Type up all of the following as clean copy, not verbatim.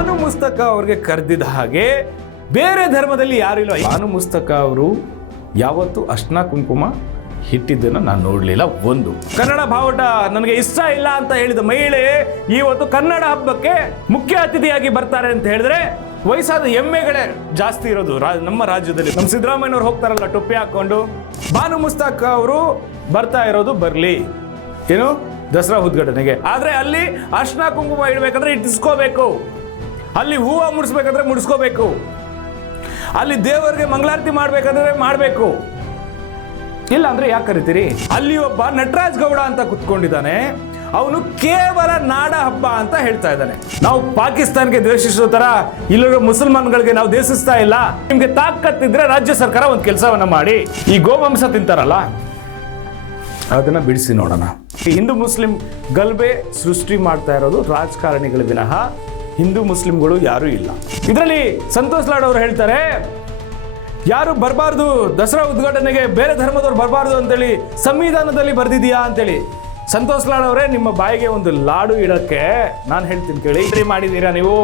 ಬಾನು ಮುಸ್ತಕ ಅವ್ರಿಗೆ ಕರೆದಿದ್ದ ಹಾಗೆ ಬೇರೆ ಧರ್ಮದಲ್ಲಿ ಯಾರು ಇಲ್ಲ. ಬಾನು ಮುಸ್ತಕ ಅವರು ಯಾವತ್ತೂ ಅರ್ಶಿನ ಕುಂಕುಮ ಹಿಟ್ಟಿದ್ದನ್ನು ನಾನು ನೋಡಲಿಲ್ಲ. ಒಂದು ಕನ್ನಡ ಬಾವುಟ ನನಗೆ ಇಷ್ಟ ಇಲ್ಲ ಅಂತ ಹೇಳಿದ ಮಹಿಳೆ ಇವತ್ತು ಕನ್ನಡ ಹಬ್ಬಕ್ಕೆ ಮುಖ್ಯ ಅತಿಥಿಯಾಗಿ ಬರ್ತಾರೆ ಅಂತ ಹೇಳಿದ್ರೆ ವಯಸ್ಸಾದ ಎಮ್ಮೆಗಳೇ ಜಾಸ್ತಿ ಇರೋದು ನಮ್ಮ ರಾಜ್ಯದಲ್ಲಿ. ನಮ್ಮ ಸಿದ್ದರಾಮಯ್ಯನವ್ರು ಹೋಗ್ತಾರಲ್ಲ ಟೊಪ್ಪಿ ಹಾಕೊಂಡು, ಬಾನು ಮುಸ್ತಕ ಅವರು ಬರ್ತಾ ಇರೋದು ಬರಲಿ ಏನು ದಸರಾ ಉದ್ಘಾಟನೆಗೆ. ಆದರೆ ಅಲ್ಲಿ ಅರ್ಶಿನ ಕುಂಕುಮ ಇಡಬೇಕಂದ್ರೆ ಇಟ್ಟಿಸ್ಕೋಬೇಕು, ಅಲ್ಲಿ ಹೂವು ಮುಡಿಸ್ಬೇಕಂದ್ರೆ ಮುಡಿಸ್ಕೋಬೇಕು, ಅಲ್ಲಿ ದೇವರಿಗೆ ಮಂಗಳಾರತಿ ಮಾಡ್ಬೇಕಂದ್ರೆ ಮಾಡಬೇಕು. ಇಲ್ಲ ಅಂದ್ರೆ ಯಾಕೆ ಕರಿತೀರಿ? ಅಲ್ಲಿ ಒಬ್ಬ ನಟರಾಜ್ ಗೌಡ ಅಂತ ಕುತ್ಕೊಂಡಿದ್ದಾನೆ, ಅವನು ಕೇವಲ ನಾಡ ಹಬ್ಬ ಅಂತ ಹೇಳ್ತಾ ಇದ್ದಾನೆ. ನಾವು ಪಾಕಿಸ್ತಾನಕ್ಕೆ ದ್ವೇಷಿಸೋ ತರ ಇಲ್ಲಿರೋ ಮುಸಲ್ಮಾನ್ಗಳಿಗೆ ನಾವು ದ್ವೇಷಿಸ್ತಾ ಇಲ್ಲ. ನಿಮ್ಗೆ ತಾಕತ್ತಿದ್ರೆ ರಾಜ್ಯ ಸರ್ಕಾರ ಒಂದು ಕೆಲಸವನ್ನ ಮಾಡಿ, ಈ ಗೋಮಾಂಸ ತಿಂತಾರಲ್ಲ ಅದನ್ನ ಬಿಡಿಸಿ ನೋಡೋಣ. ಈ ಹಿಂದೂ ಮುಸ್ಲಿಂ ಗಲಭೆ ಸೃಷ್ಟಿ ಮಾಡ್ತಾ ಇರೋದು ರಾಜಕಾರಣಿಗಳ ವಿನಃ ಹಿಂದೂ ಮುಸ್ಲಿಂಗಳು ಯಾರೂ ಇಲ್ಲ. ಇದರಲ್ಲಿ ಸಂತೋಷ್ ಲಾಡ್ ಅವರು ಹೇಳ್ತಾರೆ ಯಾರು ಬರಬಾರ್ದು, ದಸರಾ ಉದ್ಘಾಟನೆಗೆ ಬೇರೆ ಧರ್ಮದವ್ರು ಬರಬಾರ್ದು ಅಂತೇಳಿ ಸಂವಿಧಾನದಲ್ಲಿ ಬರೆದಿದೆಯಾ ಅಂತೇಳಿ. ಸಂತೋಷ್ ಲಾಡ್ ಅವರೇ, ನಿಮ್ಮ ಬಾಯಿಗೆ ಒಂದು ಲಾಡು ಇಡಕ್ಕೆ ನಾನು ಹೇಳ್ತೀನಿ ಕೇಳಿ. ಎಂಟ್ರಿ ಮಾಡಿದ್ದೀರಾ ನೀವು?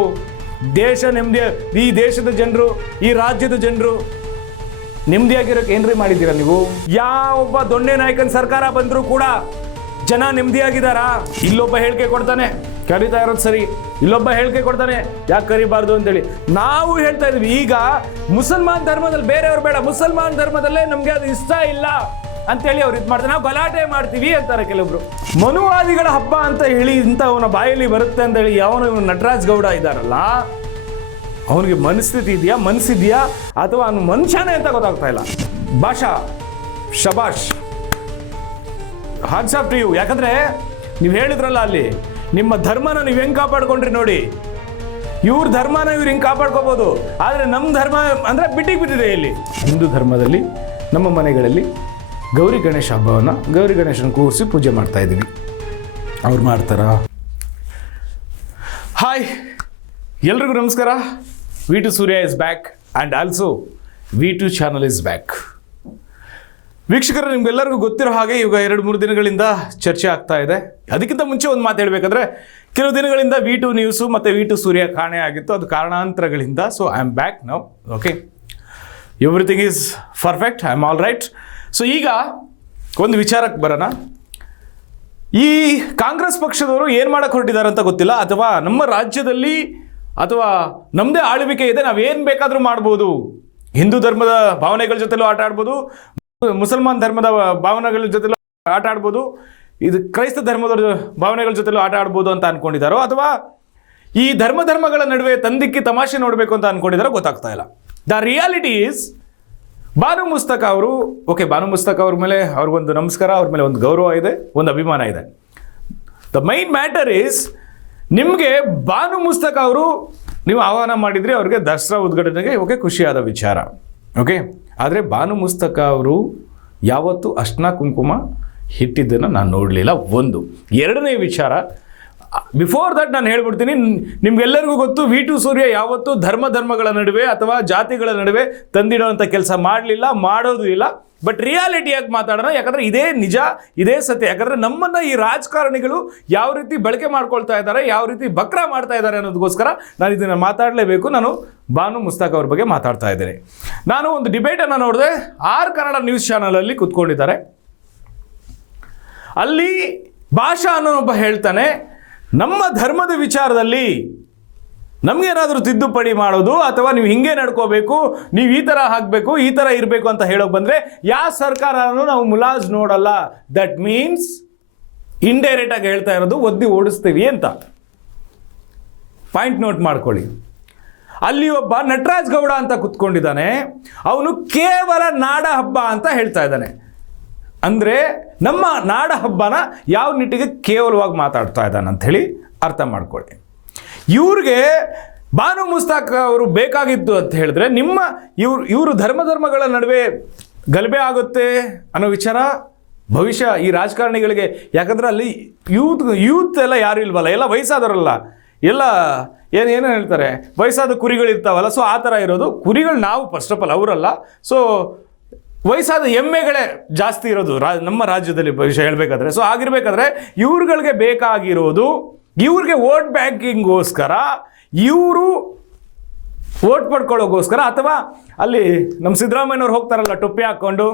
ದೇಶ ನೆಮ್ಮದಿ, ಈ ದೇಶದ ಜನರು, ಈ ರಾಜ್ಯದ ಜನರು ನೆಮ್ಮದಿಯಾಗಿರೋಕೆ ಏನ್ರಿ ಮಾಡಿದ್ದೀರಾ ನೀವು? ಯಾವೊಬ್ಬ ದೊಣ್ಣೆ ನಾಯಕನ ಸರ್ಕಾರ ಬಂದರೂ ಕೂಡ ಜನ ನೆಮ್ಮದಿಯಾಗಿದ್ದಾರಾ? ಇಲ್ಲೊಬ್ಬ ಹೇಳಿಕೆ ಕೊಡ್ತಾನೆ ಕರೀತಾ ಇರೋದು ಸರಿ, ಇಲ್ಲೊಬ್ಬ ಹೇಳಿಕೆ ಕೊಡ್ತಾನೆ ಯಾಕೆ ಕರಿಬಾರ್ದು ಅಂತೇಳಿ. ನಾವು ಹೇಳ್ತಾ ಇದೀವಿ ಈಗ ಮುಸಲ್ಮಾನ್ ಧರ್ಮದಲ್ಲಿ ಬೇರೆಯವ್ರು ಬೇಡ, ಮುಸಲ್ಮಾನ್ ಧರ್ಮದಲ್ಲೇ ನಮ್ಗೆ ಅದು ಇಷ್ಟ ಇಲ್ಲ ಅಂತೇಳಿ ಅವ್ರು ಇದು ಮಾಡ್ತಾರೆ. ನಾವು ಗಲಾಟೆ ಮಾಡ್ತೀವಿ ಅಂತಾರೆ ಕೆಲವೊಬ್ರು. ಮನುವಾದಿಗಳ ಹಬ್ಬ ಅಂತ ಹೇಳಿ ಇಂಥವನ ಬಾಯಲ್ಲಿ ಬರುತ್ತೆ ಅಂತ ಹೇಳಿ ಇವನು ನಟರಾಜ್ ಗೌಡ ಇದ್ದಾರಲ್ಲ, ಅವನಿಗೆ ಮನಸ್ಥಿತಿ ಇದೆಯಾ, ಮನಸ್ಸಿದೆಯಾ ಅಥವಾ ಅವನು ಮನುಷ್ಯನೇ ಅಂತ ಗೊತ್ತಾಗ್ತಾ ಇಲ್ಲ. ಭಾಷಾ ಶಬಾಷ್, ಹಾಟ್ಸ್ ಆಫ್ ಟು ಯು. ಯಾಕಂದ್ರೆ ನೀವು ಹೇಳಿದ್ರಲ್ಲ ಅಲ್ಲಿ ನಿಮ್ಮ ಧರ್ಮನ ನೀವು ಹೆಂಗೆ ಕಾಪಾಡ್ಕೊಂಡ್ರಿ ನೋಡಿ. ಇವ್ರ ಧರ್ಮನ ಇವ್ರು ಹಿಂಗೆ ಕಾಪಾಡ್ಕೋಬೋದು, ಆದರೆ ನಮ್ಮ ಧರ್ಮ ಅಂದರೆ ಬಿಟ್ಟಿಗೆ ಬಿದ್ದಿದೆ. ಇಲ್ಲಿ ಹಿಂದೂ ಧರ್ಮದಲ್ಲಿ ನಮ್ಮ ಮನೆಗಳಲ್ಲಿ ಗೌರಿ ಗಣೇಶ ಹಬ್ಬವನ್ನು ಗೌರಿ ಗಣೇಶನ ಕೂರಿಸಿ ಪೂಜೆ ಮಾಡ್ತಾ ಇದ್ದೀವಿ. ಅವ್ರು ಮಾಡ್ತಾರಾ? ಹಾಯ್ ಎಲ್ರಿಗೂ ನಮಸ್ಕಾರ. V2 Surya is back and also V2 channel is back. ವೀಕ್ಷಕರು, ನಿಮ್ಗೆಲ್ಲರಿಗೂ ಗೊತ್ತಿರೋ ಹಾಗೆ ಇವಾಗ 2-3 ದಿನಗಳಿಂದ ಚರ್ಚೆ ಆಗ್ತಾ ಇದೆ. ಅದಕ್ಕಿಂತ ಮುಂಚೆ ಒಂದು ಮಾತು ಹೇಳಬೇಕಂದ್ರೆ, ಕೆಲವು ದಿನಗಳಿಂದ V2 ನ್ಯೂಸು ಮತ್ತು V2 ಸೂರ್ಯ ಕಾಣೆ ಆಗಿತ್ತು, ಅದು ಕಾರಣಾಂತರಗಳಿಂದ. So I am back now. Okay, everything is perfect, I am all right. So ಈಗ ಒಂದು ವಿಚಾರಕ್ಕೆ ಬರೋಣ. ಈ ಕಾಂಗ್ರೆಸ್ ಪಕ್ಷದವರು ಏನು ಮಾಡಕ್ಕೆ ಹೊರಟಿದ್ದಾರೆ ಅಂತ ಗೊತ್ತಿಲ್ಲ, ಅಥವಾ ನಮ್ಮ ರಾಜ್ಯದಲ್ಲಿ ಅಥವಾ ನಮ್ಮದೇ ಆಳ್ವಿಕೆ ಇದೆ, ನಾವೇನು ಬೇಕಾದರೂ ಮಾಡ್ಬೋದು, ಹಿಂದೂ ಧರ್ಮದ ಭಾವನೆಗಳ ಜೊತೆಲೂ ಆಟ ಆಡ್ಬೋದು, ಮುಸಲ್ಮಾನ್ ಧರ್ಮದ ಭಾವನೆಗಳ ಜೊತೆಲೂ ಆಟ ಆಡ್ಬೋದು, ಇದು ಕ್ರೈಸ್ತ ಧರ್ಮದ ಭಾವನೆಗಳ ಜೊತೆಲೂ ಆಟ ಆಡ್ಬೋದು ಅಂತ ಅಂದ್ಕೊಂಡಿದ್ದಾರೋ, ಅಥವಾ ಈ ಧರ್ಮಗಳ ನಡುವೆ ತಂದಿಕ್ಕಿ ತಮಾಷೆ ನೋಡಬೇಕು ಅಂತ ಅಂದ್ಕೊಂಡಿದ್ದಾರೋ ಗೊತ್ತಾಗ್ತಾ ಇಲ್ಲ. ದ ರಿಯಾಲಿಟಿ ಈಸ್ ಬಾನು ಮುಸ್ತಕ ಅವರು, ಓಕೆ, ಬಾನು ಮುಸ್ತಕ ಅವ್ರ ಮೇಲೆ ಅವ್ರಿಗೊಂದು ನಮಸ್ಕಾರ, ಅವ್ರ ಮೇಲೆ ಒಂದು ಗೌರವ ಇದೆ, ಒಂದು ಅಭಿಮಾನ ಇದೆ. ದ ಮೈನ್ ಮ್ಯಾಟರ್ ಈಸ್, ನಿಮಗೆ ಬಾನು ಮುಸ್ತಕ ಅವರು ನೀವು ಆಹ್ವಾನ ಮಾಡಿದ್ರಿ ಅವ್ರಿಗೆ ದಸರಾ ಉದ್ಘಾಟನೆಗೆ, ಓಕೆ, ಖುಷಿಯಾದ ವಿಚಾರ, ಓಕೆ. ಆದರೆ ಬಾನು ಮುಸ್ತಕ ಅವರು ಯಾವತ್ತೂ ಅರ್ಶಿನ ಕುಂಕುಮ ಹಿಟ್ಟಿದ್ದನ್ನು ನಾನು ನೋಡಲಿಲ್ಲ. ಒಂದು. ಎರಡನೇ ವಿಚಾರ, ಬಿಫೋರ್ ದಟ್ ನಾನು ಹೇಳ್ಬಿಡ್ತೀನಿ, ನಿಮ್ಗೆಲ್ಲರಿಗೂ ಗೊತ್ತು, V2 ಸೂರ್ಯ ಯಾವತ್ತೂ ಧರ್ಮಗಳ ನಡುವೆ ಅಥವಾ ಜಾತಿಗಳ ನಡುವೆ ತಂದಿಡೋವಂಥ ಕೆಲಸ ಮಾಡಲಿಲ್ಲ, ಮಾಡೋದು ಇಲ್ಲ. ಬಟ್ ರಿಯಾಲಿಟಿಯಾಗಿ ಮಾತಾಡೋಣ, ಯಾಕಂದರೆ ಇದೇ ನಿಜ, ಇದೇ ಸತ್ಯ. ಯಾಕಂದರೆ ನಮ್ಮನ್ನು ಈ ರಾಜಕಾರಣಿಗಳು ಯಾವ ರೀತಿ ಬಳಕೆ ಮಾಡ್ಕೊಳ್ತಾ ಇದ್ದಾರೆ, ಯಾವ ರೀತಿ ಬಕ್ರ ಮಾಡ್ತಾ ಇದ್ದಾರೆ ಅನ್ನೋದಕ್ಕೋಸ್ಕರ ನಾನು ಇದನ್ನು ಮಾತಾಡಲೇಬೇಕು. ನಾನು ಬಾನು ಮುಸ್ತಕ ಅವ್ರ ಬಗ್ಗೆ ಮಾತಾಡ್ತಾ ಇದ್ದೇನೆ. ನಾನು ಒಂದು ಡಿಬೇಟನ್ನು ನೋಡಿದೆ, ಆರ್ ಕನ್ನಡ ನ್ಯೂಸ್ ಚಾನಲಲ್ಲಿ ಕೂತ್ಕೊಂಡಿದ್ದಾರೆ. ಅಲ್ಲಿ ಭಾಷಾ ಅನ್ನೋನೊಬ್ಬ ಹೇಳ್ತಾನೆ, ನಮ್ಮ ಧರ್ಮದ ವಿಚಾರದಲ್ಲಿ ನಮಗೇನಾದರೂ ತಿದ್ದುಪಡಿ ಮಾಡೋದು ಅಥವಾ ನೀವು ಹಿಂಗೆ ನಡ್ಕೋಬೇಕು, ನೀವು ಈ ಥರ ಹಾಕಬೇಕು, ಈ ಥರ ಇರಬೇಕು ಅಂತ ಹೇಳೋಕೆ ಬಂದರೆ ಯಾವ ಸರ್ಕಾರನೂ ನಾವು ಮುಲಾಜ್ ನೋಡಲ್ಲ. ದಟ್ ಮೀನ್ಸ್ ಇಂಡೈರೆಕ್ಟಾಗಿ ಹೇಳ್ತಾ ಇರೋದು ಒದ್ದಿ ಓಡಿಸ್ತೀವಿ ಅಂತ. ಪಾಯಿಂಟ್ ನೋಟ್ ಮಾಡ್ಕೊಳ್ಳಿ. ಅಲ್ಲಿ ಒಬ್ಬ ನಟರಾಜ್ ಗೌಡ ಅಂತ ಕುತ್ಕೊಂಡಿದ್ದಾನೆ, ಅವನು ಕೇವಲ ನಾಡ ಹಬ್ಬ ಅಂತ ಹೇಳ್ತಾ ಇದ್ದಾನೆ. ಅಂದರೆ ನಮ್ಮ ನಾಡ ಹಬ್ಬನ ಯಾವ ನಿಟ್ಟಿಗೆ ಕೇವಲವಾಗಿ ಮಾತಾಡ್ತಾ ಇದ್ದಾನೆ ಅಂಥೇಳಿ ಅರ್ಥ ಮಾಡ್ಕೊಳ್ಳಿ. ಇವ್ರಿಗೆ ಬಾನು ಮುಸ್ತಕ ಅವರು ಬೇಕಾಗಿದ್ದು ಅಂತ ಹೇಳಿದ್ರೆ, ಇವರು ಧರ್ಮಗಳ ನಡುವೆ ಗಲಭೆ ಆಗುತ್ತೆ ಅನ್ನೋ ವಿಚಾರ ಭವಿಷ್ಯ ಈ ರಾಜಕಾರಣಿಗಳಿಗೆ. ಯಾಕಂದರೆ ಅಲ್ಲಿ ಯೂತ್ ಎಲ್ಲ ಯಾರು ಇಲ್ವಲ್ಲ, ಎಲ್ಲ ವಯಸ್ಸಾದವರಲ್ಲ, ಎಲ್ಲ ಏನೇನು ಹೇಳ್ತಾರೆ, ವಯಸ್ಸಾದ ಕುರಿಗಳಿರ್ತಾವಲ್ಲ. ಸೊ ಆ ಥರ ಇರೋದು ಕುರಿಗಳು ನಾವು ಫಸ್ಟ್ ಆಫ್ ಆಲ್ ಅವರಲ್ಲ. ಸೊ ವಯಸ್ಸಾದ ಎಮ್ಮೆಗಳೇ ಜಾಸ್ತಿ ಇರೋದು ನಮ್ಮ ರಾಜ್ಯದಲ್ಲಿ ಭವಿಷ್ಯ ಹೇಳಬೇಕಾದ್ರೆ. ಸೊ ಆಗಿರಬೇಕಾದ್ರೆ ಇವ್ರುಗಳಿಗೆ ಬೇಕಾಗಿರೋದು, ಇವ್ರಿಗೆ ವೋಟ್ ಬ್ಯಾಂಕಿಂಗೋಸ್ಕರ ಇವರು ಓಟ್ ಪಡ್ಕೊಳ್ಳೋಕ್ಕೋಸ್ಕರ, ಅಥವಾ ಅಲ್ಲಿ ನಮ್ಮ ಸಿದ್ದರಾಮಯ್ಯನವ್ರು ಹೋಗ್ತಾರಲ್ಲ ಟೊಪ್ಪಿ ಹಾಕ್ಕೊಂಡು,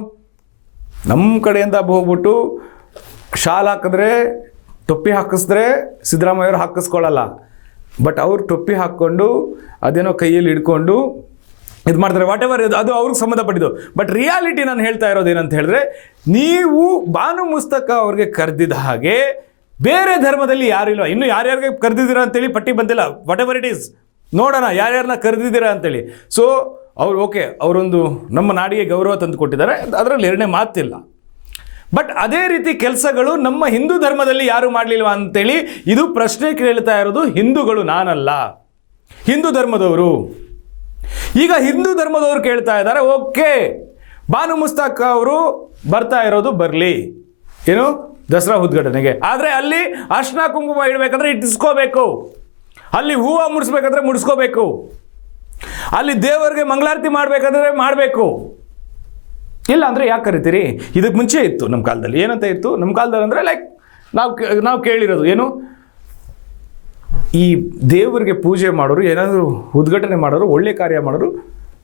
ನಮ್ಮ ಕಡೆಯಿಂದ ಹೋಗ್ಬಿಟ್ಟು ಶಾಲ್ ಹಾಕಿದ್ರೆ ಟೊಪ್ಪಿ ಹಾಕಿಸಿದ್ರೆ ಸಿದ್ದರಾಮಯ್ಯವ್ರು ಹಾಕಿಸ್ಕೊಳ್ಳಲ್ಲ, ಬಟ್ ಅವ್ರು ಟೊಪ್ಪಿ ಹಾಕ್ಕೊಂಡು ಅದೇನೋ ಕೈಯಲ್ಲಿ ಹಿಡ್ಕೊಂಡು ಇದು ಮಾಡ್ತಾರೆ, ವಾಟ್ ಎವರ್, ಅದು ಅವ್ರಿಗೆ ಸಂಬಂಧಪಟ್ಟಿದ್ದು. ಬಟ್ ರಿಯಾಲಿಟಿ ನಾನು ಹೇಳ್ತಾ ಇರೋದೇನಂತ ಹೇಳಿದ್ರೆ, ನೀವು ಬಾನು ಮುಸ್ತಕ ಅವ್ರಿಗೆ ಕರೆದಿದ್ದ ಹಾಗೆ ಬೇರೆ ಧರ್ಮದಲ್ಲಿ ಯಾರಿಲ್ಲ. ಇನ್ನು ಯಾರ್ಯಾರಿಗೆ ಕರೆದಿದ್ದೀರಾ ಅಂತೇಳಿ ಪಟ್ಟಿ ಬಂದಿಲ್ಲ, ವಾಟ್ ಎವರ್ ಇಟ್ ಈಸ್, ನೋಡೋಣ ಯಾರ್ಯಾರನ್ನ ಕರೆದಿದ್ದೀರಾ ಅಂತೇಳಿ. ಸೊ ಅವ್ರು ಓಕೆ, ಅವರೊಂದು ನಮ್ಮ ನಾಡಿಗೆ ಗೌರವ ತಂದು ಕೊಟ್ಟಿದ್ದಾರೆ, ಅದರಲ್ಲಿ ಎರಡನೇ ಮಾತಿಲ್ಲ. ಬಟ್ ಅದೇ ರೀತಿ ಕೆಲಸಗಳು ನಮ್ಮ ಹಿಂದೂ ಧರ್ಮದಲ್ಲಿ ಯಾರು ಮಾಡಲಿಲ್ವಾ ಅಂತೇಳಿ ಇದು ಪ್ರಶ್ನೆ ಕೇಳ್ತಾ ಇರೋದು ಹಿಂದೂಗಳು, ನಾನಲ್ಲ, ಹಿಂದೂ ಧರ್ಮದವರು. ಈಗ ಹಿಂದೂ ಧರ್ಮದವರು ಕೇಳ್ತಾ ಇದ್ದಾರೆ, ಓಕೆ ಬಾನು ಮುಸ್ತಕ ಅವರು ಬರ್ತಾ ಇರೋದು ಬರಲಿ, ಏನು ದಸರಾ ಉದ್ಘಾಟನೆಗೆ, ಆದರೆ ಅಲ್ಲಿ ಅರ್ಶಿನ ಕುಂಕುಮ ಇಡಬೇಕಂದ್ರೆ ಇಟ್ಟಿಸ್ಕೋಬೇಕು, ಅಲ್ಲಿ ಹೂವು ಮುಡಿಸ್ಬೇಕಾದ್ರೆ ಮುಡಿಸ್ಕೋಬೇಕು, ಅಲ್ಲಿ ದೇವರಿಗೆ ಮಂಗಳಾರತಿ ಮಾಡಬೇಕಾದ್ರೆ ಮಾಡಬೇಕು. ಇಲ್ಲ ಅಂದರೆ ಯಾಕೆ ಕರಿತೀರಿ? ಇದಕ್ಕೆ ಮುಂಚೆ ಇತ್ತು ನಮ್ಮ ಕಾಲದಲ್ಲಿ. ಏನಂತ ಇತ್ತು ನಮ್ಮ ಕಾಲದಲ್ಲಿ ಅಂದರೆ, ಲೈಕ್ ನಾವು ಕೇಳಿರೋದು ಏನು, ಈ ದೇವರಿಗೆ ಪೂಜೆ ಮಾಡೋರು, ಏನಾದರೂ ಉದ್ಘಾಟನೆ ಮಾಡೋರು, ಒಳ್ಳೆ ಕಾರ್ಯ ಮಾಡೋರು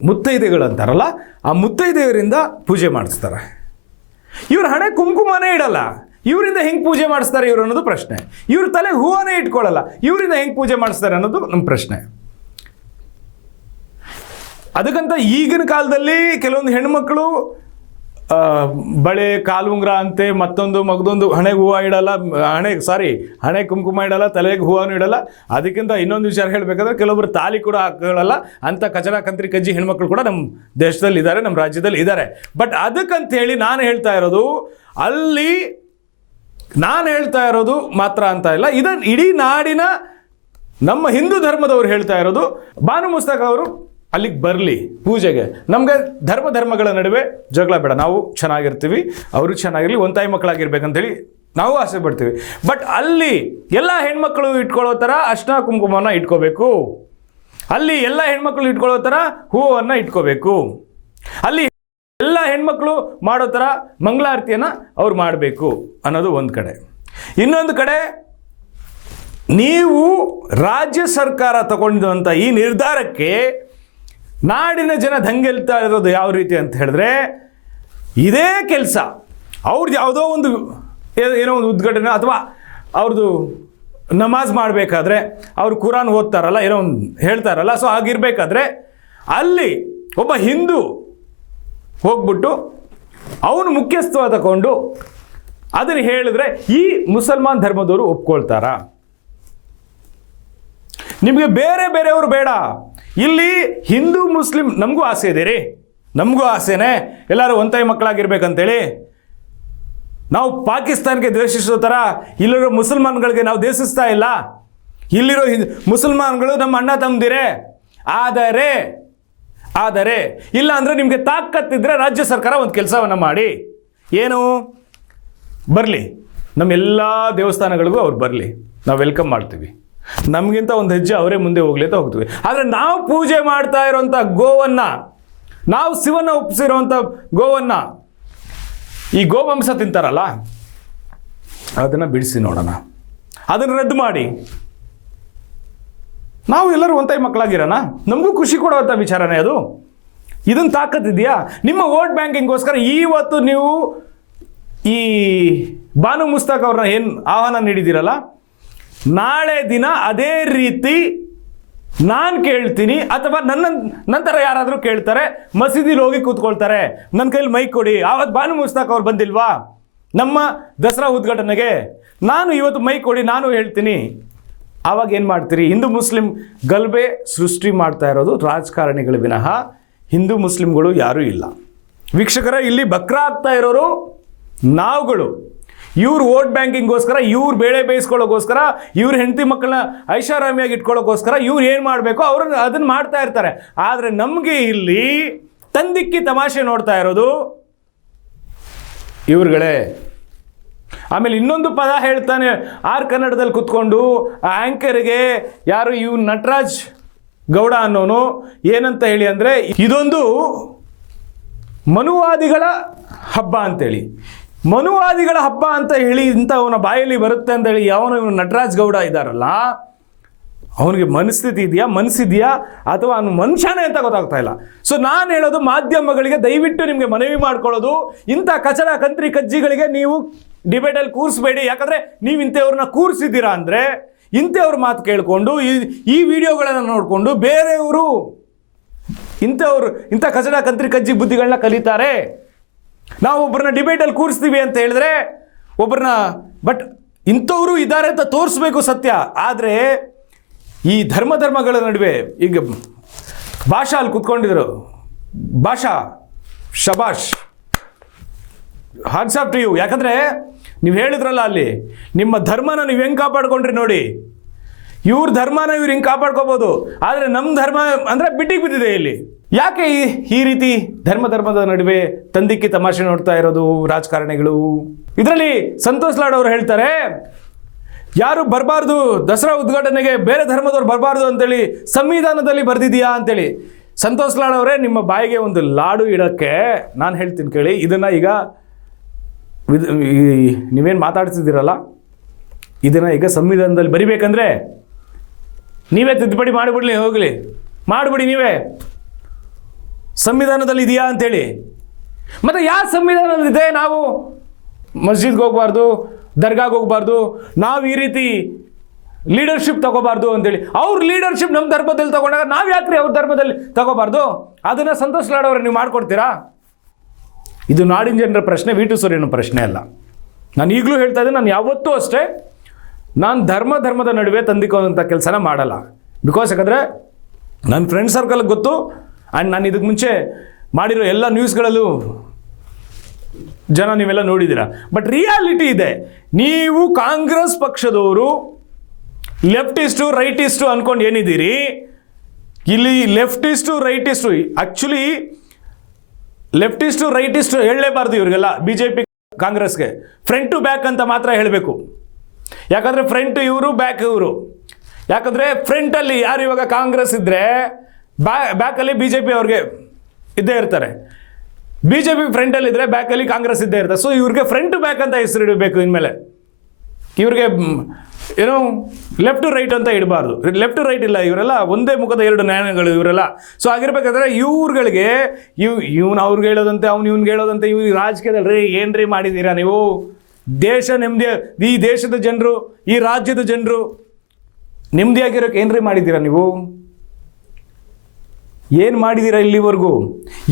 ಮುತ್ತೈದೆಗಳು ಅಂತಾರಲ್ಲ, ಆ ಮುತ್ತೈದೆಯರಿಂದ ಪೂಜೆ ಮಾಡಿಸ್ತಾರೆ. ಇವ್ರ ಹಣೆ ಕುಂಕುಮನೇ ಇಡಲ್ಲ, ಇವರಿಂದ ಹೆಂಗೆ ಪೂಜೆ ಮಾಡಿಸ್ತಾರೆ ಇವರು ಅನ್ನೋದು ಪ್ರಶ್ನೆ. ಇವ್ರ ತಲೆ ಹೂವನೇ ಇಟ್ಕೊಳ್ಳಲ್ಲ, ಇವರಿಂದ ಹೆಂಗೆ ಪೂಜೆ ಮಾಡಿಸ್ತಾರೆ ಅನ್ನೋದು ನಮ್ಮ ಪ್ರಶ್ನೆ. ಅದಕ್ಕಂತ ಈಗಿನ ಕಾಲದಲ್ಲಿ ಕೆಲವೊಂದು ಹೆಣ್ಮಕ್ಳು ಬಳೆ, ಕಾಲುಂಗ್ರ ಅಂತೆ, ಮತ್ತೊಂದು ಮಗದೊಂದು, ಹಣೆಗೆ ಹೂವು ಇಡಲ್ಲ, ಹಣೆ ಕುಂಕುಮ ಇಡಲ್ಲ, ತಲೆಗೆ ಹೂವನ್ನು ಇಡಲ್ಲ. ಅದಕ್ಕಿಂತ ಇನ್ನೊಂದು ವಿಚಾರ ಹೇಳಬೇಕಾದ್ರೆ ಕೆಲವೊಬ್ಬರು ತಾಲಿ ಕೂಡ ಹಾಕೊಳ್ಳಲ್ಲ. ಅಂಥ ಕಚರ ಕಂತ್ರಿ ಕಜ್ಜಿ ಹೆಣ್ಮಕ್ಳು ಕೂಡ ನಮ್ಮ ದೇಶದಲ್ಲಿ ಇದ್ದಾರೆ, ನಮ್ಮ ರಾಜ್ಯದಲ್ಲಿ ಇದ್ದಾರೆ. ಬಟ್ ಅದಕ್ಕಂತ ಹೇಳಿ ನಾನು ಹೇಳ್ತಾ ಇರೋದು, ಅಲ್ಲಿ ನಾನು ಹೇಳ್ತಾ ಇರೋದು ಮಾತ್ರ ಅಂತ ಇಲ್ಲ, ಇದನ್ನು ಇಡೀ ನಾಡಿನ ನಮ್ಮ ಹಿಂದೂ ಧರ್ಮದವರು ಹೇಳ್ತಾ ಇರೋದು, ಬಾನು ಮುಸ್ತಕ ಅವರು ಅಲ್ಲಿಗೆ ಬರಲಿ ಪೂಜೆಗೆ. ನಮಗೆ ಧರ್ಮಗಳ ನಡುವೆ ಜಗಳ ಬೇಡ, ನಾವು ಚೆನ್ನಾಗಿರ್ತೀವಿ, ಅವರು ಚೆನ್ನಾಗಿರಲಿ, ಒಂದು ತಾಯಿ ಮಕ್ಕಳಾಗಿರ್ಬೇಕಂತೇಳಿ ನಾವು ಆಸೆ ಪಡ್ತೀವಿ. ಬಟ್ ಅಲ್ಲಿ ಎಲ್ಲ ಹೆಣ್ಮಕ್ಳು ಇಟ್ಕೊಳ್ಳೋ ಥರ ಅರ್ಶಿನ ಕುಂಕುಮನ ಇಟ್ಕೋಬೇಕು, ಅಲ್ಲಿ ಎಲ್ಲ ಹೆಣ್ಮಕ್ಳು ಇಟ್ಕೊಳ್ಳೋ ಥರ ಹೂವನ್ನು ಇಟ್ಕೋಬೇಕು, ಅಲ್ಲಿ ಎಲ್ಲ ಹೆಣ್ಮಕ್ಳು ಮಾಡೋ ಥರ ಮಂಗಳಾರತಿಯನ್ನು ಅವ್ರು ಮಾಡಬೇಕು ಅನ್ನೋದು ಒಂದು ಕಡೆ. ಇನ್ನೊಂದು ಕಡೆ, ನೀವು ರಾಜ್ಯ ಸರ್ಕಾರ ತಗೊಂಡಿರುವಂಥ ಈ ನಿರ್ಧಾರಕ್ಕೆ ನಾಡಿನ ಜನ ದಂಗೆಲ್ತಾ ಇರೋದು ಯಾವ ರೀತಿ ಅಂತ ಹೇಳಿದ್ರೆ, ಇದೇ ಕೆಲಸ ಅವ್ರದ್ದು ಯಾವುದೋ ಒಂದು ಏನೋ ಒಂದು ಉದ್ಘಾಟನೆ ಅಥವಾ ಅವ್ರದ್ದು ನಮಾಜ್ ಮಾಡಬೇಕಾದ್ರೆ ಅವರು ಕುರಾನ್ ಓದ್ತಾರಲ್ಲ, ಏನೋ ಒಂದು ಹೇಳ್ತಾರಲ್ಲ, ಸೊ ಆಗಿರಬೇಕಾದ್ರೆ ಅಲ್ಲಿ ಒಬ್ಬ ಹಿಂದೂ ಹೋಗ್ಬಿಟ್ಟು ಅವನು ಮುಖ್ಯತ್ವ ತಗೊಂಡು ಅದನ್ನು ಹೇಳಿದ್ರೆ ಈ ಮುಸಲ್ಮಾನ್ ಧರ್ಮದವರು ಒಪ್ಕೊಳ್ತಾರಾ? ನಿಮಗೆ ಬೇರೆಯವರು ಬೇಡ, ಇಲ್ಲಿ ಹಿಂದೂ ಮುಸ್ಲಿಂ ನಮಗೂ ಆಸೆ ಇದೆ ರೀ, ನಮಗೂ ಆಸೆನೇ ಎಲ್ಲರೂ ಒಂತಾಯಿ ಮಕ್ಕಳಾಗಿರ್ಬೇಕಂತೇಳಿ. ನಾವು ಪಾಕಿಸ್ತಾನಕ್ಕೆ ದ್ವೇಷಿಸೋ ಥರ ಇಲ್ಲಿರೋ ಮುಸಲ್ಮಾನ್ಗಳಿಗೆ ನಾವು ದ್ವೇಷಿಸ್ತಾ ಇಲ್ಲ, ಇಲ್ಲಿರೋ ಮುಸಲ್ಮಾನ್ಗಳು ನಮ್ಮ ಅಣ್ಣ ತಮ್ಮದಿರೇ. ಆದರೆ ಇಲ್ಲ ಅಂದರೆ ನಿಮಗೆ ತಾಕತ್ತಿದ್ರೆ ರಾಜ್ಯ ಸರ್ಕಾರ ಒಂದು ಕೆಲಸವನ್ನು ಮಾಡಿ, ಏನು ಬರಲಿ, ನಮ್ಮ ಎಲ್ಲ ದೇವಸ್ಥಾನಗಳಿಗೂ ಅವ್ರು ಬರಲಿ, ನಾವು ವೆಲ್ಕಮ್ ಮಾಡ್ತೀವಿ, ನಮಗಿಂತ ಒಂದು ಹೆಜ್ಜೆ ಅವರೇ ಮುಂದೆ ಹೋಗ್ಲಿ ಅಂತ ಹೋಗ್ತೀವಿ. ಆದರೆ ನಾವು ಪೂಜೆ ಮಾಡ್ತಾ ಇರೋಂಥ ಗೋವನ್ನು, ನಾವು ಶಿವನ ಒಪ್ಪಿಸಿರೋಂಥ ಗೋವನ್ನು, ಈ ಗೋವಂಶ ತಿಂತಾರಲ್ಲ, ಅದನ್ನು ಬಿಡಿಸಿ ನೋಡೋಣ, ಅದನ್ನು ರದ್ದು ಮಾಡಿ, ನಾವು ಎಲ್ಲರೂ ಒಂತಾಯಿ ಮಕ್ಕಳಾಗಿರೋಣ, ನಮಗೂ ಖುಷಿ ಕೊಡುವಂಥ ವಿಚಾರನೇ ಅದು. ಇದನ್ನು ತಾಕತ್ತಿದೆಯಾ? ನಿಮ್ಮ ವೋಟ್ ಬ್ಯಾಂಕಿಂಗ್ಗೋಸ್ಕರ ಇವತ್ತು ನೀವು ಈ ಬಾನು ಮುಸ್ತಕ್ ಅವ್ರನ್ನ ಏನು ಆಹ್ವಾನ ನೀಡಿದ್ದೀರಲ್ಲ, ನಾಳೆ ದಿನ ಅದೇ ರೀತಿ ನಾನು ಕೇಳ್ತೀನಿ, ಅಥವಾ ನನ್ನ ನಂತರ ಯಾರಾದರೂ ಕೇಳ್ತಾರೆ, ಮಸೀದಿಲಿ ಹೋಗಿ ಕೂತ್ಕೊಳ್ತಾರೆ, ನನ್ನ ಕೈಲಿ ಮೈಕ್ ಕೊಡಿ. ಆವತ್ತು ಬಾನು ಮುಸ್ತಕ್ ಅವ್ರು ಬಂದಿಲ್ವಾ ನಮ್ಮ ದಸರಾ ಉದ್ಘಾಟನೆಗೆ? ನಾನು ಇವತ್ತು ಮೈಕ್ ಕೊಡಿ, ನಾನು ಹೇಳ್ತೀನಿ. ಆವಾಗ ಏನು ಮಾಡ್ತೀರಿ? ಹಿಂದೂ ಮುಸ್ಲಿಂ ಗಲಭೆ ಸೃಷ್ಟಿ ಮಾಡ್ತಾ ಇರೋದು ರಾಜಕಾರಣಿಗಳು ವಿನಃ ಹಿಂದೂ ಮುಸ್ಲಿಂಗಳು ಯಾರೂ ಇಲ್ಲ. ವೀಕ್ಷಕರ, ಇಲ್ಲಿ ಬಕ್ರ ಆಗ್ತಾ ಇರೋರು ನಾವುಗಳು. ಇವ್ರು ವೋಟ್ ಬ್ಯಾಂಕಿಂಗ್ಗೋಸ್ಕರ, ಇವ್ರು ಬೇಳೆ ಬೇಯಿಸ್ಕೊಳ್ಳೋಕ್ಕೋಸ್ಕರ, ಇವ್ರ ಹೆಂಡತಿ ಮಕ್ಕಳನ್ನ ಐಷಾರಾಮಿಯಾಗಿ ಇಟ್ಕೊಳ್ಳೋಕ್ಕೋಸ್ಕರ ಇವ್ರು ಏನು ಮಾಡಬೇಕು ಅವ್ರನ್ನ ಅದನ್ನು ಮಾಡ್ತಾ ಇರ್ತಾರೆ. ಆದರೆ ನಮಗೆ ಇಲ್ಲಿ ತಂದಿಕ್ಕಿ ತಮಾಷೆ ನೋಡ್ತಾ ಇರೋದು ಇವ್ರುಗಳೇ. ಆಮೇಲೆ ಇನ್ನೊಂದು ಪದ ಹೇಳ್ತಾನೆ ಆರ್ ಕನ್ನಡದಲ್ಲಿ ಕೂತ್ಕೊಂಡು ಆ್ಯಂಕರ್ಗೆ, ಯಾರು ಇವ್ ನಟರಾಜ್ ಗೌಡ ಅನ್ನೋನು, ಏನಂತ ಹೇಳಿ ಅಂದರೆ, ಇದೊಂದು ಮನುವಾದಿಗಳ ಹಬ್ಬ ಅಂತೇಳಿ. ಮನುವಾದಿಗಳ ಹಬ್ಬ ಅಂತ ಹೇಳಿ ಇಂಥವನ ಬಾಯಲ್ಲಿ ಬರುತ್ತೆ ಅಂತೇಳಿ ಯಾವನು ಇವನು ನಟರಾಜ್ ಗೌಡ ಇದ್ದಾರಲ್ಲ, ಅವನಿಗೆ ಮನಸ್ಥಿತಿ ಇದೆಯಾ, ಮನಸ್ಸಿದೆಯಾ, ಅಥವಾ ಅವನು ಮನುಷ್ಯನೇ ಅಂತ ಗೊತ್ತಾಗ್ತಾ ಇಲ್ಲ. ಸೊ ನಾನು ಹೇಳೋದು ಮಾಧ್ಯಮಗಳಿಗೆ ದಯವಿಟ್ಟು ನಿಮಗೆ ಮನವಿ ಮಾಡ್ಕೊಳ್ಳೋದು, ಇಂಥ ಕಚಡ ಕಂತ್ರಿ ಕಜ್ಜಿಗಳಿಗೆ ನೀವು ಡಿಬೇಟಲ್ಲಿ ಕೂರಿಸ್ಬೇಡಿ. ಯಾಕಂದರೆ ನೀವು ಇಂಥವ್ರನ್ನ ಕೂರಿಸಿದ್ದೀರಾ ಅಂದರೆ ಇಂಥವ್ರ ಮಾತು ಕೇಳಿಕೊಂಡು ಈ ವಿಡಿಯೋಗಳನ್ನು ನೋಡಿಕೊಂಡು ಬೇರೆಯವರು ಇಂಥ ಕಚಡ ಕಂತ್ರಿ ಕಜ್ಜಿ ಬುದ್ಧಿಗಳನ್ನ ಕಲಿತಾರೆ. ನಾವು ಒಬ್ಬರನ್ನ ಡಿಬೇಟಲ್ಲಿ ಕೂರಿಸ್ತೀವಿ ಅಂತ ಹೇಳಿದ್ರೆ ಒಬ್ಬರನ್ನ, ಬಟ್ ಇಂಥವರು ಇದ್ದಾರೆ ಅಂತ ತೋರಿಸ್ಬೇಕು ಸತ್ಯ. ಆದರೆ ಈ ಧರ್ಮಗಳ ನಡುವೆ ಈಗ ಭಾಷಾ ಅಲ್ಲಿ ಕೂತ್ಕೊಂಡಿದ್ರು, ಭಾಷಾ ಶಬಾಷ್, ಹಾಟ್ಸ್ ಆಫ್ ಟು ಯು. ಯಾಕಂದರೆ ನೀವು ಹೇಳಿದ್ರಲ್ಲ ಅಲ್ಲಿ ನಿಮ್ಮ ಧರ್ಮನ ನೀವು ಹೆಂಗೆ ಕಾಪಾಡ್ಕೊಂಡ್ರಿ ನೋಡಿ. ಇವ್ರ ಧರ್ಮನ ಇವ್ರು ಹಿಂಗೆ ಕಾಪಾಡ್ಕೋಬೋದು, ಆದರೆ ನಮ್ಮ ಧರ್ಮ ಅಂದರೆ ಬಿಟ್ಟಿಗೆ ಬಿದ್ದಿದೆ ಇಲ್ಲಿ. ಯಾಕೆ ಈ ರೀತಿ ಧರ್ಮದ ನಡುವೆ ತಂದಿಕ್ಕಿ ತಮಾಷೆ ನೋಡ್ತಾ ಇರೋದು ರಾಜಕಾರಣಿಗಳು? ಇದರಲ್ಲಿ ಸಂತೋಷ್ ಲಾಡ್ ಅವರು ಹೇಳ್ತಾರೆ, ಯಾರು ಬರಬಾರ್ದು ದಸರಾ ಉದ್ಘಾಟನೆಗೆ, ಬೇರೆ ಧರ್ಮದವ್ರು ಬರಬಾರ್ದು ಅಂತೇಳಿ ಸಂವಿಧಾನದಲ್ಲಿ ಬರೆದಿದೆಯಾ ಅಂತೇಳಿ. ಸಂತೋಷ್ ಲಾಡ್ ಅವರೇ, ನಿಮ್ಮ ಬಾಯಿಗೆ ಒಂದು ಲಾಡು ಇಡೋಕ್ಕೆ ನಾನು ಹೇಳ್ತೀನಿ ಕೇಳಿ. ಇದನ್ನು ಈಗ ನೀವೇನು ಮಾತಾಡ್ತಿದ್ದೀರಲ್ಲ, ಇದನ್ನು ಈಗ ಸಂವಿಧಾನದಲ್ಲಿ ಬರಿಬೇಕಂದ್ರೆ ನೀವೇ ತಿದ್ದುಪಡಿ ಮಾಡಿಬಿಡ್ಲಿ, ಹೋಗಲಿ ಮಾಡಿಬಿಡಿ ನೀವೇ. ಸಂವಿಧಾನದಲ್ಲಿ ಇದೆಯಾ ಅಂಥೇಳಿ. ಮತ್ತು ಯಾವ ಸಂವಿಧಾನದಲ್ಲಿದೆ ನಾವು ಮಸ್ಜಿದ್ಗೆ ಹೋಗಬಾರ್ದು, ದರ್ಗಾಗೆ ಹೋಗಬಾರ್ದು, ನಾವು ಈ ರೀತಿ ಲೀಡರ್ಶಿಪ್ ತಗೋಬಾರ್ದು ಅಂತೇಳಿ? ಅವ್ರ ಲೀಡರ್ಶಿಪ್ ನಮ್ಮ ಧರ್ಮದಲ್ಲಿ ತಗೊಂಡಾಗ ನಾವು ಯಾಕ್ರಿ ಅವ್ರ ಧರ್ಮದಲ್ಲಿ ತಗೋಬಾರ್ದು? ಅದನ್ನು ಸಂತೋಷ್ ಲಾಡ್ ಅವರು ನೀವು ಮಾಡ್ಕೊಡ್ತೀರಾ? ಇದು ನಾಡಿನ ಜನರ ಪ್ರಶ್ನೆ, ವಿ ಟು ಸೂರ್ಯನ ಪ್ರಶ್ನೆ ಅಲ್ಲ. ನಾನು ಈಗಲೂ ಹೇಳ್ತಾ ಇದ್ದೀನಿ, ನಾನು ಯಾವತ್ತೂ ಅಷ್ಟೇ ನಾನು ಧರ್ಮದ ನಡುವೆ ತಂದಿಕೊಳ್ಳುವಂಥ ಕೆಲಸನ ಮಾಡಲ್ಲ. ಬಿಕಾಸ್ ಯಾಕಂದರೆ ನನ್ನ ಫ್ರೆಂಡ್ ಸರ್ಕಲ್ಗೆ ಗೊತ್ತು, ಆ್ಯಂಡ್ ನಾನು ಇದಕ್ಕೆ ಮುಂಚೆ ಮಾಡಿರೋ ಎಲ್ಲ ನ್ಯೂಸ್ಗಳಲ್ಲೂ ಜನ ನೀವೆಲ್ಲ ನೋಡಿದ್ದೀರಾ. ಬಟ್ ರಿಯಾಲಿಟಿ ಇದೆ, ನೀವು ಕಾಂಗ್ರೆಸ್ ಪಕ್ಷದವರು ಲೆಫ್ಟಿಸ್ಟು ರೈಟಿಸ್ಟು ಅಂದ್ಕೊಂಡು ಏನಿದ್ದೀರಿ, ಇಲ್ಲಿ ಲೆಫ್ಟಿಸ್ಟು ರೈಟಿಸ್ಟು, ಆ್ಯಕ್ಚುಲಿ ಲೆಫ್ಟಿಸ್ಟು ರೈಟಿಸ್ಟು ಹೇಳಲೇಬಾರ್ದು ಇವರಿಗೆಲ್ಲ, ಬಿ ಜೆ ಪಿ ಕಾಂಗ್ರೆಸ್ಗೆ ಫ್ರಂಟ್ ಟು ಬ್ಯಾಕ್ ಅಂತ ಮಾತ್ರ ಹೇಳಬೇಕು. ಯಾಕಂದರೆ ಫ್ರಂಟ್ ಇವರು, ಬ್ಯಾಕ್ ಇವರು. ಯಾಕಂದರೆ ಫ್ರಂಟಲ್ಲಿ ಯಾರು ಇವಾಗ ಕಾಂಗ್ರೆಸ್ ಇದ್ದರೆ ಬ್ಯಾಕಲ್ಲಿ ಬಿ ಜೆ ಪಿ ಅವ್ರಿಗೆ ಇದ್ದೇ ಇರ್ತಾರೆ, ಬಿ ಜೆ ಪಿ ಫ್ರಂಟಲ್ಲಿ ಇದ್ದರೆ ಬ್ಯಾಕಲ್ಲಿ ಕಾಂಗ್ರೆಸ್ ಇದ್ದೇ ಇರ್ತಾರೆ. ಸೊ ಇವ್ರಿಗೆ ಫ್ರಂಟ್ ಟು ಬ್ಯಾಕ್ ಅಂತ ಹೆಸರು ಇಡಬೇಕು ಇನ್ಮೇಲೆ. ಇವ್ರಿಗೆ ಏನೋ ಲೆಫ್ಟ್ ಟು ರೈಟ್ ಅಂತ ಇಡಬಾರ್ದು. ಲೆಫ್ಟ್ ಟು ರೈಟ್ ಇಲ್ಲ, ಇವರೆಲ್ಲ ಒಂದೇ ಮುಖದ ಎರಡು ನ್ಯಾಯಗಳು ಇವರೆಲ್ಲ. ಸೊ ಆಗಿರ್ಬೇಕಾದ್ರೆ ಇವ್ರುಗಳಿಗೆ ಇವ್ನು ಅವ್ರಿಗೆ ಹೇಳೋದಂತೆ, ಅವ್ನು ಇವ್ನಿಗೆ ಹೇಳೋದಂತೆ, ಇವ್ರು ರಾಜಕೀಯದಲ್ಲಿ ರೀ ಏನ್ರಿ ಮಾಡಿದ್ದೀರಾ ನೀವು? ದೇಶ ನೆಮ್ಮದಿ, ಈ ದೇಶದ ಜನರು, ಈ ರಾಜ್ಯದ ಜನರು ನೆಮ್ಮದಿಯಾಗಿರೋಕೆ ಏನ್ರಿ ಮಾಡಿದ್ದೀರಾ ನೀವು? ಏನು ಮಾಡಿದ್ದೀರಾ ಇಲ್ಲಿವರೆಗೂ?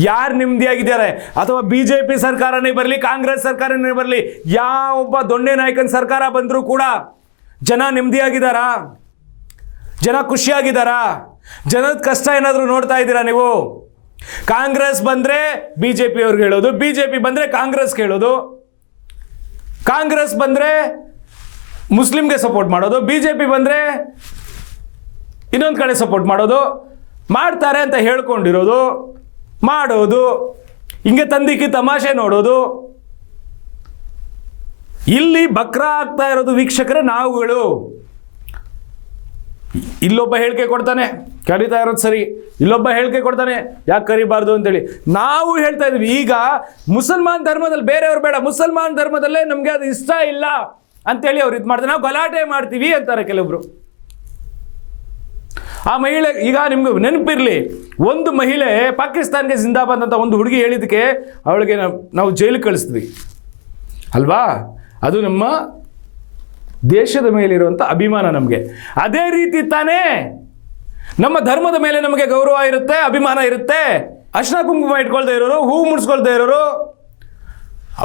ಯಾರು ನೆಮ್ಮದಿಯಾಗಿದ್ದಾರೆ? ಅಥವಾ ಬಿ ಜೆ ಪಿ ಸರ್ಕಾರನೇ ಬರಲಿ, ಕಾಂಗ್ರೆಸ್ ಸರ್ಕಾರನೇ ಬರಲಿ, ಯಾವೊಬ್ಬ ದೊಣ್ಣೆ ನಾಯಕನ ಸರ್ಕಾರ ಬಂದರೂ ಕೂಡ ಜನ ನೆಮ್ಮದಿಯಾಗಿದ್ದಾರಾ? ಜನ ಖುಷಿಯಾಗಿದ್ದಾರಾ? ಜನದ ಕಷ್ಟ ಏನಾದರೂ ನೋಡ್ತಾ ಇದ್ದೀರಾ ನೀವು? ಕಾಂಗ್ರೆಸ್ ಬಂದರೆ ಬಿ ಜೆ ಪಿ ಅವ್ರಿಗೆ ಹೇಳೋದು, ಬಿ ಜೆ ಪಿ ಬಂದರೆ ಕಾಂಗ್ರೆಸ್ಗೆ ಹೇಳೋದು, ಕಾಂಗ್ರೆಸ್ ಬಂದರೆ ಮುಸ್ಲಿಮ್ಗೆ ಸಪೋರ್ಟ್ ಮಾಡೋದು, ಬಿ ಜೆ ಪಿ ಬಂದರೆ ಇನ್ನೊಂದು ಕಡೆ ಸಪೋರ್ಟ್ ಮಾಡೋದು, ಮಾಡ್ತಾರೆ ಅಂತ ಹೇಳ್ಕೊಂಡಿರೋದು, ಮಾಡೋದು, ಹಿಂಗೆ ತಂದಿಕ್ಕಿ ತಮಾಷೆ ನೋಡೋದು. ಇಲ್ಲಿ ಬಕ್ರ ಆಗ್ತಾ ಇರೋದು ವೀಕ್ಷಕರೇ ನಾವುಗಳು. ಇಲ್ಲೊಬ್ಬ ಹೇಳಿಕೆ ಕೊಡ್ತಾನೆ, ಕರೀತಾ ಇರೋದು ಸರಿ, ಇಲ್ಲೊಬ್ಬ ಹೇಳಿಕೆ ಕೊಡ್ತಾನೆ, ಯಾಕೆ ಕರಿಬಾರ್ದು ಅಂತೇಳಿ. ನಾವು ಹೇಳ್ತಾ ಇದ್ವಿ, ಈಗ ಮುಸಲ್ಮಾನ್ ಧರ್ಮದಲ್ಲಿ ಬೇರೆಯವ್ರು ಬೇಡ, ಮುಸಲ್ಮಾನ್ ಧರ್ಮದಲ್ಲೇ ನಮಗೆ ಅದು ಇಷ್ಟ ಇಲ್ಲ ಅಂತೇಳಿ ಅವ್ರು ಇದು ಮಾಡ್ತಾರೆ, ನಾವು ಗಲಾಟೆ ಮಾಡ್ತೀವಿ ಅಂತಾರೆ ಕೆಲವೊಬ್ರು. ಆ ಮಹಿಳೆ, ಈಗ ನಿಮ್ಗೆ ನೆನಪಿರಲಿ, ಒಂದು ಮಹಿಳೆ ಪಾಕಿಸ್ತಾನ್ಗೆ ಜಿಂದಾಬಾದ್ ಅಂತ ಒಂದು ಹುಡುಗಿ ಹೇಳಿದ್ದಕ್ಕೆ ಅವಳಿಗೆ ನಾವು ಜೈಲಿಗೆ ಕಳಿಸ್ತೀವಿ ಅಲ್ವಾ? ಅದು ನಮ್ಮ ದೇಶದ ಮೇಲಿರುವಂಥ ಅಭಿಮಾನ ನಮಗೆ. ಅದೇ ರೀತಿ ತಾನೇ ನಮ್ಮ ಧರ್ಮದ ಮೇಲೆ ನಮಗೆ ಗೌರವ ಇರುತ್ತೆ, ಅಭಿಮಾನ ಇರುತ್ತೆ. ಅರ್ಶಿನ ಕುಂಕುಮ ಇಟ್ಕೊಳ್ತಾ ಇರೋರು, ಹೂ ಮುಡ್ಸ್ಕೊಳ್ತಾ ಇರೋರು,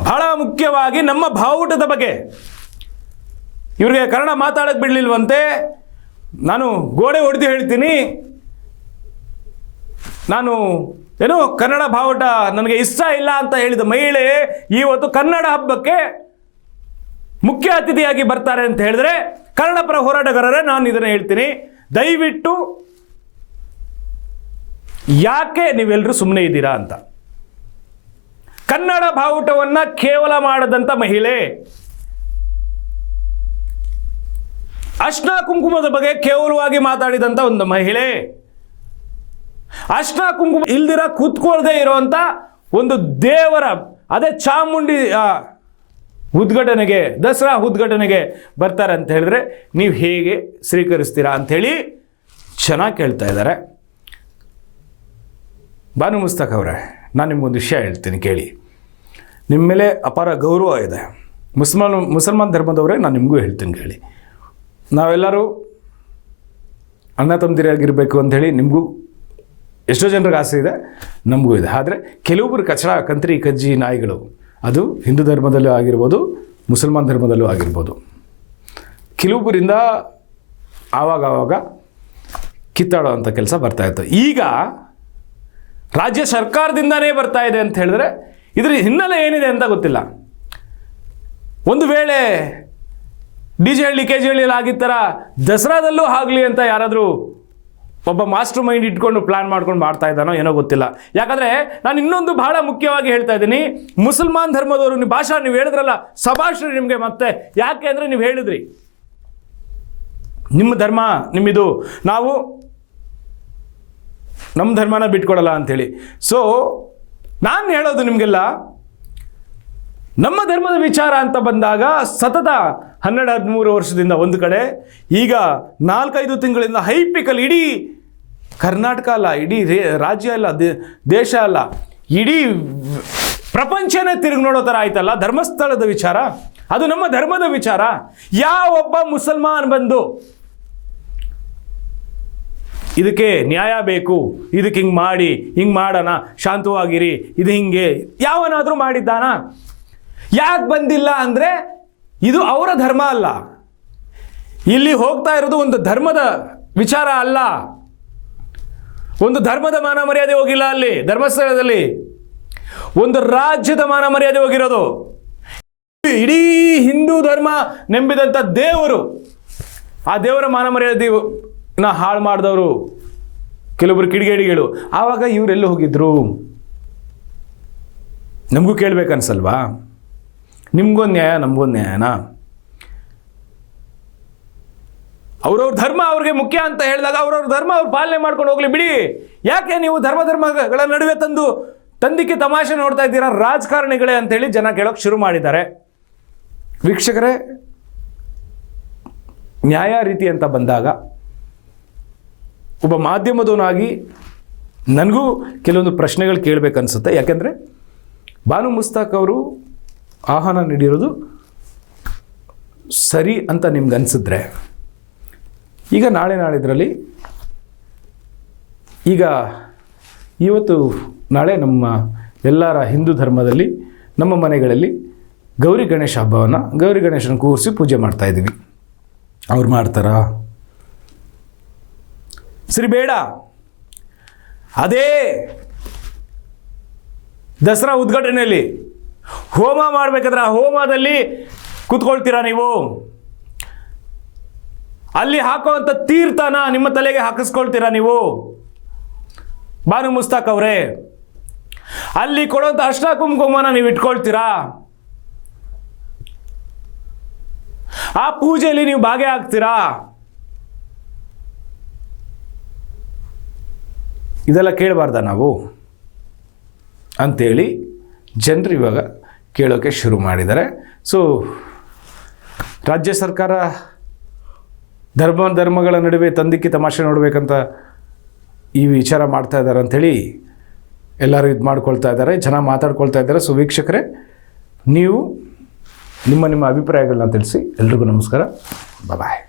ಬಹಳ ಮುಖ್ಯವಾಗಿ ನಮ್ಮ ಬಾವುಟದ ಬಗ್ಗೆ ಇವ್ರಿಗೆ ಕನ್ನಡ ಮಾತಾಡೋಕ್ಕೆ ಬಿಡಲಿಲ್ವಂತೆ. ನಾನು ಗೋಡೆ ಹೊಡೆದು ಹೇಳ್ತೀನಿ, ನಾನು ಏನೋ ಕನ್ನಡ ಬಾವುಟ ನನಗೆ ಇಷ್ಟ ಇಲ್ಲ ಅಂತ ಹೇಳಿದ ಮಹಿಳೆ ಇವತ್ತು ಕನ್ನಡ ಹಬ್ಬಕ್ಕೆ ಮುಖ್ಯ ಅತಿಥಿಯಾಗಿ ಬರ್ತಾರೆ ಅಂತ ಹೇಳಿದ್ರೆ, ಕನ್ನಡ ಪರ ಹೋರಾಟಗಾರರೇ ನಾನು ಇದನ್ನು ಹೇಳ್ತೀನಿ, ದಯವಿಟ್ಟು ಯಾಕೆ ನೀವೆಲ್ಲರೂ ಸುಮ್ಮನೆ ಇದ್ದೀರಾ ಅಂತ. ಕನ್ನಡ ಬಾವುಟವನ್ನು ಕೇವಲ ಮಾಡದಂಥ ಮಹಿಳೆ, ಅರ್ಶಿನ ಕುಂಕುಮದ ಬಗ್ಗೆ ಕೇವಲವಾಗಿ ಮಾತಾಡಿದಂಥ ಒಂದು ಮಹಿಳೆ, ಅರ್ಶಿನ ಕುಂಕುಮ ಇಲ್ದಿರ ಕೂತ್ಕೊಳ್ಳದೆ ಇರುವಂಥ ಒಂದು ದೇವರ, ಅದೇ ಚಾಮುಂಡಿ ಉದ್ಘಾಟನೆಗೆ, ದಸರಾ ಉದ್ಘಾಟನೆಗೆ ಬರ್ತಾರೆ ಅಂತ ಹೇಳಿದ್ರೆ ನೀವು ಹೇಗೆ ಸ್ವೀಕರಿಸ್ತೀರಾ ಅಂಥೇಳಿ ಚೆನ್ನಾಗಿ ಕೇಳ್ತಾ ಇದ್ದಾರೆ. ಬಾನು ಮುಸ್ತಕ್ ಅವರೇ, ನಾನು ನಿಮಗೊಂದು ವಿಷಯ ಹೇಳ್ತೀನಿ ಕೇಳಿ. ನಿಮ್ಮ ಮೇಲೆ ಅಪಾರ ಗೌರವ ಇದೆ. ಮುಸಲ್ಮಾನ್ ಧರ್ಮದವರೇ, ನಾನು ನಿಮಗೂ ಹೇಳ್ತೀನಿ ಕೇಳಿ. ನಾವೆಲ್ಲರೂ ಅಣ್ಣ ತಮ್ಮದಿರಾಗಿರಬೇಕು ಅಂಥೇಳಿ ನಿಮಗೂ ಎಷ್ಟೋ ಜನರಿಗೆ ಆಸೆ ಇದೆ, ನಮಗೂ ಇದೆ. ಆದರೆ ಕೆಲವೊಬ್ಬರು ಕಂತ್ರಿ ಕಜ್ಜಿ ನಾಯಿಗಳು, ಅದು ಹಿಂದೂ ಧರ್ಮದಲ್ಲೂ ಆಗಿರ್ಬೋದು, ಮುಸಲ್ಮಾನ್ ಧರ್ಮದಲ್ಲೂ ಆಗಿರ್ಬೋದು, ಕೆಲವೊಬ್ಬರಿಂದ ಆವಾಗ ಕಿತ್ತಾಡೋ ಅಂಥ ಕೆಲಸ ಬರ್ತಾಯಿತ್ತು. ಈಗ ರಾಜ್ಯ ಸರ್ಕಾರದಿಂದನೇ ಬರ್ತಾ ಇದೆ ಅಂತ ಹೇಳಿದ್ರೆ ಇದರ ಹಿನ್ನೆಲೆ ಏನಿದೆ ಅಂತ ಗೊತ್ತಿಲ್ಲ. ಒಂದು ವೇಳೆ DJ ಹಳ್ಳಿ KG ಹಳ್ಳಿಯಲ್ಲಿ ಆಗಿದ್ದ ಥರ ದಸರಾದಲ್ಲೂ ಆಗಲಿ ಅಂತ ಯಾರಾದರೂ ಒಬ್ಬ ಮಾಸ್ಟರ್ ಮೈಂಡ್ ಇಟ್ಕೊಂಡು ಪ್ಲ್ಯಾನ್ ಮಾಡ್ಕೊಂಡು ಮಾಡ್ತಾ ಇದ್ದಾನೋ ಏನೋ ಗೊತ್ತಿಲ್ಲ. ಯಾಕಂದರೆ ನಾನು ಇನ್ನೊಂದು ಬಹಳ ಮುಖ್ಯವಾಗಿ ಹೇಳ್ತಾ ಇದ್ದೀನಿ, ಮುಸಲ್ಮಾನ್ ಧರ್ಮದವರು ನೀವು ಭಾಷಾ ನೀವು ಹೇಳಿದ್ರಲ್ಲ, ಸಭಾಶ್ರೀ ನಿಮಗೆ. ಮತ್ತೆ ಯಾಕೆ ಅಂದರೆ ನೀವು ಹೇಳಿದ್ರಿ ನಿಮ್ಮ ಧರ್ಮ ನಿಮ್ಮಿದು, ನಾವು ನಮ್ಮ ಧರ್ಮನ ಬಿಟ್ಕೊಡಲ್ಲ ಅಂಥೇಳಿ. ಸೊ ನಾನು ಹೇಳೋದು ನಿಮಗೆಲ್ಲ, ನಮ್ಮ ಧರ್ಮದ ವಿಚಾರ ಅಂತ ಬಂದಾಗ ಸತತ 12-13 ವರ್ಷದಿಂದ ಒಂದು ಕಡೆ, ಈಗ 4-5 ತಿಂಗಳಿಂದ ಹೈಪಿಕಲ್ ಇಡೀ ಕರ್ನಾಟಕ ಅಲ್ಲ, ಇಡೀ ರಾಜ್ಯ ಅಲ್ಲ, ದೇಶ ಅಲ್ಲ, ಇಡೀ ಪ್ರಪಂಚನೇ ತಿರುಗಿ ನೋಡೋ ಥರ ಆಯ್ತಲ್ಲ ಧರ್ಮಸ್ಥಳದ ವಿಚಾರ. ಅದು ನಮ್ಮ ಧರ್ಮದ ವಿಚಾರ. ಯಾವೊಬ್ಬ ಮುಸಲ್ಮಾನ್ ಬಂದು ಇದಕ್ಕೆ ನ್ಯಾಯ ಬೇಕು, ಇದಕ್ಕೆ ಹಿಂಗೆ ಮಾಡಿ, ಹಿಂಗೆ ಮಾಡೋಣ, ಶಾಂತವಾಗಿರಿ, ಇದು ಹಿಂಗೆ ಯಾವನಾದರೂ ಮಾಡಿದ್ದಾನ? ಯಾಕೆ ಬಂದಿಲ್ಲ ಅಂದರೆ ಇದು ಅವರ ಧರ್ಮ ಅಲ್ಲ. ಇಲ್ಲಿ ಹೋಗ್ತಾ ಇರೋದು ಒಂದು ಧರ್ಮದ ವಿಚಾರ ಅಲ್ಲ. ಒಂದು ಧರ್ಮದ ಮಾನ ಮರ್ಯಾದೆ ಹೋಗಿಲ್ಲ ಅಲ್ಲಿ ಧರ್ಮಸ್ಥಳದಲ್ಲಿ, ಒಂದು ರಾಜ್ಯದ ಮಾನ ಮರ್ಯಾದೆ ಹೋಗಿರೋದು. ಇಡೀ ಹಿಂದೂ ಧರ್ಮ ನಂಬಿದಂಥ ದೇವರು, ಆ ದೇವರ ಮಾನ ಮರ್ಯಾದೆನ ಹಾಳು ಮಾಡಿದವರು ಕೆಲವೊಬ್ಬರು ಕಿಡಿಗೇಡಿಗಳು. ಆವಾಗ ಇವರೆಲ್ಲ ಹೋಗಿದ್ರು? ನಮಗೂ ಕೇಳಬೇಕನ್ಸಲ್ವಾ? ನಿಮ್ಗೊಂದು ನ್ಯಾಯ, ನಮಗೊಂದು ನ್ಯಾಯನಾ? ಅವ್ರವ್ರ ಧರ್ಮ ಅವ್ರಿಗೆ ಮುಖ್ಯ ಅಂತ ಹೇಳಿದಾಗ ಅವ್ರವ್ರ ಧರ್ಮ ಅವ್ರು ಪಾಲನೆ ಮಾಡ್ಕೊಂಡು ಹೋಗ್ಲಿ ಬಿಡಿ. ಯಾಕೆ ನೀವು ಧರ್ಮಗಳ ನಡುವೆ ತಂದಿಕ್ಕೆ ತಮಾಷೆ ನೋಡ್ತಾ ಇದ್ದೀರಾ ರಾಜಕಾರಣಿಗಳೇ ಅಂತೇಳಿ ಜನ ಕೇಳೋಕೆ ಶುರು ಮಾಡಿದ್ದಾರೆ. ವೀಕ್ಷಕರೇ, ನ್ಯಾಯ ರೀತಿ ಅಂತ ಬಂದಾಗ ಒಬ್ಬ ಮಾಧ್ಯಮದವನಾಗಿ ನನಗೂ ಕೆಲವೊಂದು ಪ್ರಶ್ನೆಗಳು ಕೇಳಬೇಕನ್ಸುತ್ತೆ. ಯಾಕೆಂದರೆ ಬಾನು ಮುಸ್ತಕ್ ಅವರು ಆಹ್ವಾನ ನೀಡಿರೋದು ಸರಿ ಅಂತ ನಿಮ್ಗೆ ಅನಿಸಿದ್ರೆ, ಈಗ ನಾಳಿದ್ರಲ್ಲಿ ಈಗ ಇವತ್ತು ನಾಳೆ ನಮ್ಮ ಎಲ್ಲರ ಹಿಂದೂ ಧರ್ಮದಲ್ಲಿ ನಮ್ಮ ಮನೆಗಳಲ್ಲಿ ಗೌರಿ ಗಣೇಶ ಹಬ್ಬವನ್ನು, ಗೌರಿ ಗಣೇಶನ ಕೂರಿಸಿ ಪೂಜೆ ಮಾಡ್ತಾಯಿದ್ದೀವಿ. ಅವ್ರು ಮಾಡ್ತಾರಾ? ಸರಿ, ಬೇಡ. ಅದೇ ದಸರಾ ಉದ್ಘಾಟನೆಯಲ್ಲಿ ಹೋಮ ಮಾಡಬೇಕಾದ್ರೆ ಆ ಹೋಮದಲ್ಲಿ ಕೂತ್ಕೊಳ್ತೀರಾ ನೀವು? ಅಲ್ಲಿ ಹಾಕುವಂಥ ತೀರ್ಥನ ನಿಮ್ಮ ತಲೆಗೆ ಹಾಕಿಸ್ಕೊಳ್ತೀರಾ ನೀವು? ಬಾನು ಮುಸ್ತಕ್ ಅವರೇ, ಅಲ್ಲಿ ಕೊಡುವಂಥ ಅರ್ಶಿನ ಕುಂಕುಮನ ನೀವು ಇಟ್ಕೊಳ್ತೀರಾ? ಆ ಪೂಜೆಯಲ್ಲಿ ನೀವು ಭಾಗಿಯಾಗ್ತೀರಾ? ಇದೆಲ್ಲ ಕೇಳಬಾರ್ದ ನಾವು ಅಂಥೇಳಿ ಜನರು ಇವಾಗ ಕೇಳೋಕ್ಕೆ ಶುರು ಮಾಡಿದ್ದಾರೆ. ಸೊ ರಾಜ್ಯ ಸರ್ಕಾರ ಧರ್ಮಗಳ ನಡುವೆ ತಂದಿಕ್ಕಿ ತಮಾಷೆ ನೋಡಬೇಕಂತ ಈ ವಿಚಾರ ಮಾಡ್ತಾ ಇದ್ದಾರೆ ಅಂಥೇಳಿ ಎಲ್ಲರೂ ಇದು ಮಾಡ್ಕೊಳ್ತಾ ಇದ್ದಾರೆ, ಜನ ಮಾತಾಡ್ಕೊಳ್ತಾ ಇದ್ದಾರೆ. ಸೊ ವೀಕ್ಷಕರೇ, ನೀವು ನಿಮ್ಮ ಅಭಿಪ್ರಾಯಗಳನ್ನ ತಿಳಿಸಿ. ಎಲ್ರಿಗೂ ನಮಸ್ಕಾರ, ಬಾಯ್.